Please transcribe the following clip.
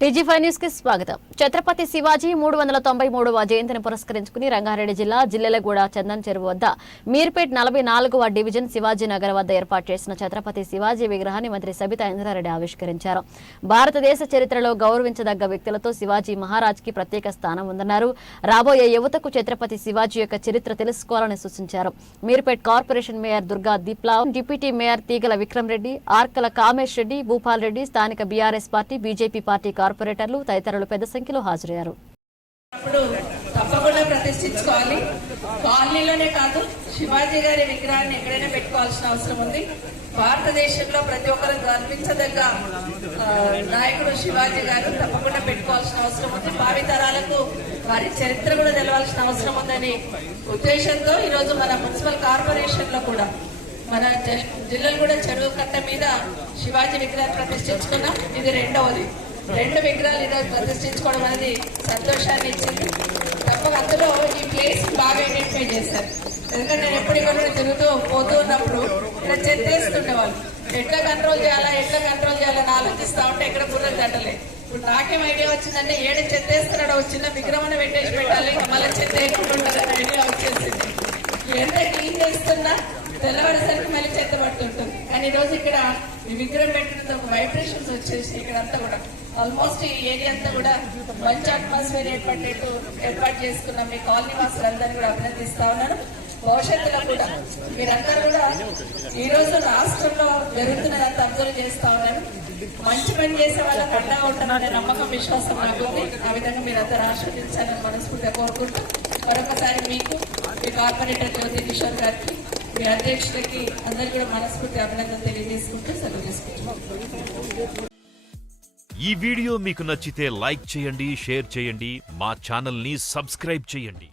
టీజీ5 news కి స్వాగతం. ఛత్రపతి శివాజీ 393వ జయంతిని పురస్కరించుకుని రంగారెడ్డి జిల్లా జిల్లెలగూడ చందన్ చెరువు వద్ద మీర్పేట్ 44వ డివిజన్ శివాజీ నగర్ వద్ద ఏర్పాటు చేసిన ఛత్రపతి శివాజీ విగ్రహాన్ని మంత్రి సబితా ఇంద్రారెడ్డి ఆవిష్కరించారు. భారతదేశ చరిత్రలో గౌరవించదగ్గ వ్యక్తులతో శివాజీ మహారాజ్ కి ప్రత్యేక స్థానం ఉందన్నారు. రాబోయే యువతకు ఛత్రపతి శివాజీ యొక్క చరిత్ర తెలుసుకోవాలని సూచించారు. Meerpet corporation mayor Durga Deeplav, deputy mayor Teegala Vikram Reddy, Arkala Kamesh Reddy, Bhupal Reddy, స్థానిక బీఆర్ఎస్ పార్టీ, బీజేపీ పార్టీ కార్పొరేటర్లు తదితరులు పెద్ద సంఖ్యలో హాజరయ్యారు. తప్పకుండా ప్రతిష్ఠించుకోవాలి. కాలనీలోనే కాదు, శివాజీ గారి విగ్రహాన్ని ఎక్కడైనా పెట్టుకోవాల్సిన అవసరం ఉంది. భారతదేశంలో ప్రతి ఒక్కరు గర్వించదగ్గ నాయకుడు శివాజీ గారు, తప్పకుండా పెట్టుకోవాల్సిన అవసరం ఉంది. భావితరాలకు వారి చరిత్ర కూడా తెలవాల్సిన అవసరం ఉందని ఉద్దేశంతో ఈరోజు మన మున్సిపల్ కార్పొరేషన్ లో కూడా మన జిల్లాలో కూడా చెరువు కట్ట మీద శివాజీ విగ్రహాన్ని ప్రతిష్ఠించుకున్నాం. ఇది రెండవది. 2 విగ్రహాలు ఈరోజు ప్రతిష్ఠించుకోవడం అనేది సంతోషాన్ని ఇచ్చింది. తప్పక అందులో ఈ ప్లేస్ బాగా ఐడెంటిఫై చేశారు. ఎందుకంటే నేను ఎప్పటికీ తిరుగుతూ పోతూ ఉన్నప్పుడు ఇక్కడ చెత్తేస్తుండేవాళ్ళు. ఎట్లా కంట్రోల్ చేయాలని ఆలోచిస్తూ ఉంటే ఇక్కడ బుర్ర తట్టలేదు. ఇప్పుడు నాకేం ఐడియా వచ్చిందంటే ఏడు చెత్తేస్తున్నాడు, చిన్న విగ్రహం పెట్టేసి పెట్టాలి, మళ్ళీ చెత్త వేయకుండా ఐడియా వచ్చేసింది. ఎంత క్లీన్ చేస్తున్నా తెల్లవారిసరికి మళ్ళీ చెత్త పడుతుంటుంది. కానీ ఈరోజు ఇక్కడ ఈ విగ్రహం పెట్టినంత వైబ్రేషన్స్ వచ్చేసి ఇక్కడంతా కూడా ఆల్మోస్ట్ ఈ ఏరియా అంతా కూడా మంచి అట్మాస్ఫియర్ ఏర్పాటు చేసుకున్నాం. మీ కాలనీ వాసులందరినీ కూడా అభినందిస్తా ఉన్నాను. భవిష్యత్తులో కూడా మీరందరూ కూడా ఈ రోజు రాష్ట్రంలో జరుగుతున్నదంతా అబ్జర్వ్ చేస్తా ఉన్నాను. మంచి పని చేసే వాళ్ళకి అండగా ఉంటున్నారనే నమ్మకం, విశ్వాసం నాకుంది. ఆ విధంగా మీరందరూ ఆస్వాదించాలని మనస్ఫూర్తిగా కోరుకుంటూ మరొకసారి మీకు, మీ కార్పొరేటర్ జ్యోతి కిషోర్ గారికి, మీ అధ్యక్షులకి అందరికీ కూడా మనస్ఫూర్తి అభినందన తెలియజేసుకుంటూ సెలవు చేసుకుంటున్నాం. ఈ వీడియో మీకు నచ్చితే లైక్ చేయండి, షేర్ చేయండి, మా ఛానల్ ని సబ్స్క్రైబ్ చేయండి.